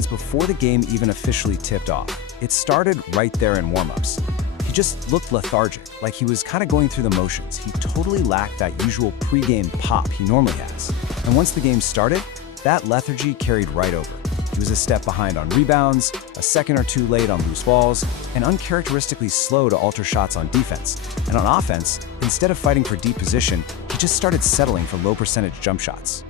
before the game even officially tipped off. It started right there in warm-ups. He just looked lethargic, like he was kind of going through the motions. He totally lacked that usual pre-game pop he normally has. And once the game started, that lethargy carried right over. He was a step behind on rebounds, a second or two late on loose balls, and uncharacteristically slow to alter shots on defense. And on offense, instead of fighting for deep position, he just started settling for low-percentage jump shots.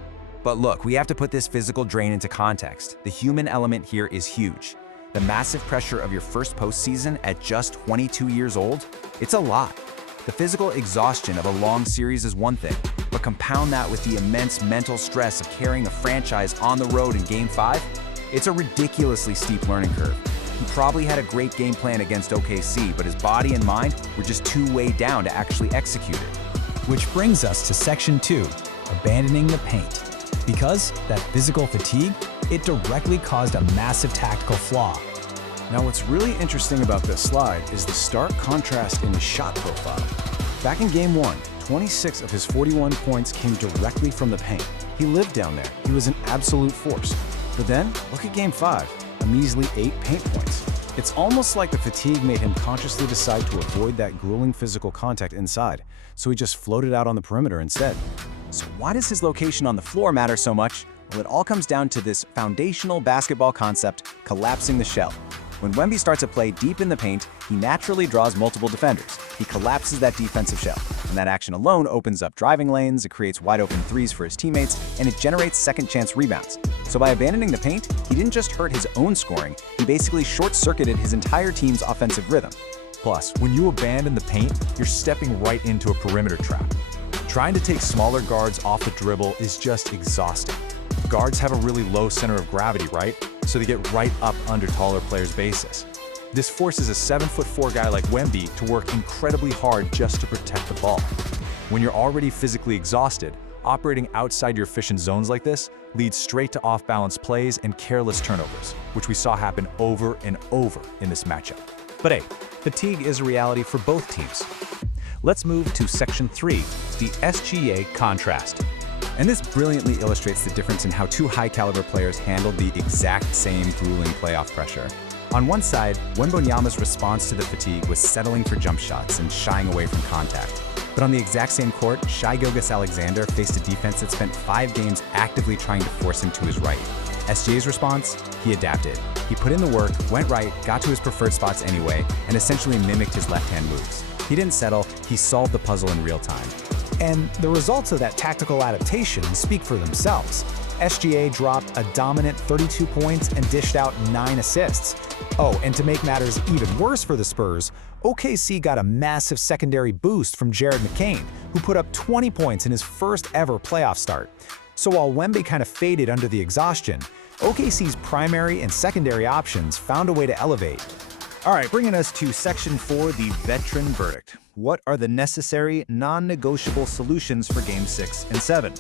But look, we have to put this physical drain into context. The human element here is huge. The massive pressure of your first postseason at just 22 years old, it's a lot. The physical exhaustion of a long series is one thing, but compound that with the immense mental stress of carrying a franchise on the road in Game 5, it's a ridiculously steep learning curve. He probably had a great game plan against OKC, but his body and mind were just too weighed down to actually execute it. Which brings us to Section 2, abandoning the paint. Because that physical fatigue, it directly caused a massive tactical flaw. Now what's really interesting about this slide is the stark contrast in his shot profile. Back in Game 1, 26 of his 41 points came directly from the paint. He lived down there. He was an absolute force. But then, look at Game 5, a measly 8 paint points. It's almost like the fatigue made him consciously decide to avoid that grueling physical contact inside, so he just floated out on the perimeter instead. So why does his location on the floor matter so much? Well, it all comes down to this foundational basketball concept, collapsing the shell. When Wemby starts a play deep in the paint, he naturally draws multiple defenders. He collapses that defensive shell, and that action alone opens up driving lanes, it creates wide-open threes for his teammates, and it generates second-chance rebounds. So by abandoning the paint, he didn't just hurt his own scoring, he basically short-circuited his entire team's offensive rhythm. Plus, when you abandon the paint, you're stepping right into a perimeter trap. Trying to take smaller guards off the dribble is just exhausting. Guards have a really low center of gravity, right? So they get right up under taller players' bases. This forces a 7'4" guy like Wemby to work incredibly hard just to protect the ball. When you're already physically exhausted, operating outside your efficient zones like this leads straight to off-balance plays and careless turnovers, which we saw happen over and over in this matchup. But hey, fatigue is a reality for both teams. Let's move to Section 3, the SGA contrast. And this brilliantly illustrates the difference in how two high-caliber players handled the exact same grueling playoff pressure. On one side, Wembanyama's response to the fatigue was settling for jump shots and shying away from contact. But on the exact same court, Shai Gilgeous-Alexander faced a defense that spent 5 games actively trying to force him to his right. SGA's response? He adapted. He put in the work, went right, got to his preferred spots anyway, and essentially mimicked his left-hand moves. He didn't settle, he solved the puzzle in real time. And the results of that tactical adaptation speak for themselves. SGA dropped a dominant 32 points and dished out 9 assists. Oh, and to make matters even worse for the Spurs, OKC got a massive secondary boost from Jared McCain, who put up 20 points in his first ever playoff start. So while Wemby kind of faded under the exhaustion, OKC's primary and secondary options found a way to elevate. All right, bringing us to Section 4, the veteran verdict. What are the necessary, non-negotiable solutions for Game 6 and 7?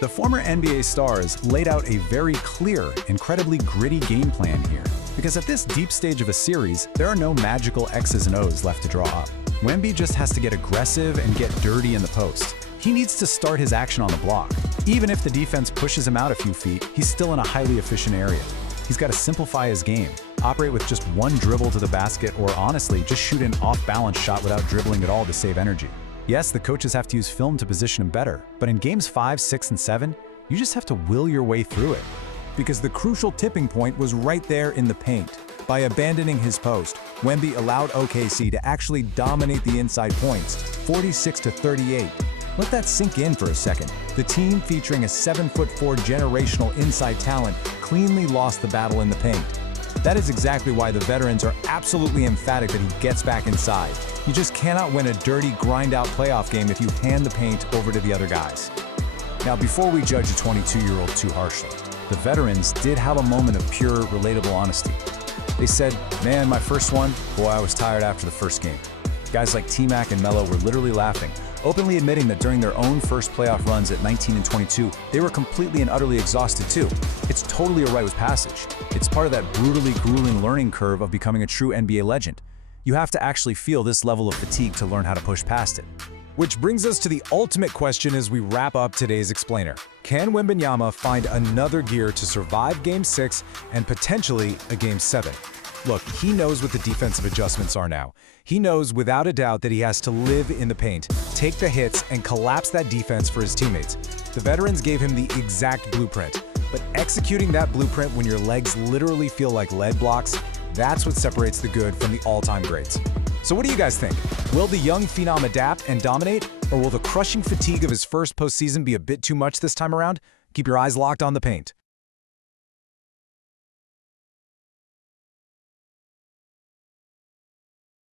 The former NBA stars laid out a very clear, incredibly gritty game plan here. Because at this deep stage of a series, there are no magical X's and O's left to draw up. Wemby just has to get aggressive and get dirty in the post. He needs to start his action on the block. Even if the defense pushes him out a few feet, he's still in a highly efficient area. He's got to simplify his game, operate with just one dribble to the basket, or honestly, just shoot an off-balance shot without dribbling at all to save energy. Yes, the coaches have to use film to position him better, but in games 5, 6, and 7, you just have to will your way through it. Because the crucial tipping point was right there in the paint. By abandoning his post, Wemby allowed OKC to actually dominate the inside points, 46-38. Let that sink in for a second. The team featuring a 7'4" generational inside talent cleanly lost the battle in the paint. That is exactly why the veterans are absolutely emphatic that he gets back inside. You just cannot win a dirty, grind-out playoff game if you hand the paint over to the other guys. Now, before we judge a 22-year-old too harshly, the veterans did have a moment of pure, relatable honesty. They said, "Man, my first one, boy, I was tired after the first game." Guys like T-Mac and Melo were literally laughing, openly admitting that during their own first playoff runs at 19 and 22, they were completely and utterly exhausted too. It's totally a rite of passage. It's part of that brutally grueling learning curve of becoming a true NBA legend. You have to actually feel this level of fatigue to learn how to push past it. Which brings us to the ultimate question as we wrap up today's explainer. Can Wembanyama find another gear to survive Game 6 and potentially a Game 7? Look, he knows what the defensive adjustments are now. He knows without a doubt that he has to live in the paint, take the hits, and collapse that defense for his teammates. The veterans gave him the exact blueprint, but executing that blueprint when your legs literally feel like lead blocks, that's what separates the good from the all-time greats. So what do you guys think? Will the young phenom adapt and dominate, or will the crushing fatigue of his first postseason be a bit too much this time around? Keep your eyes locked on the paint.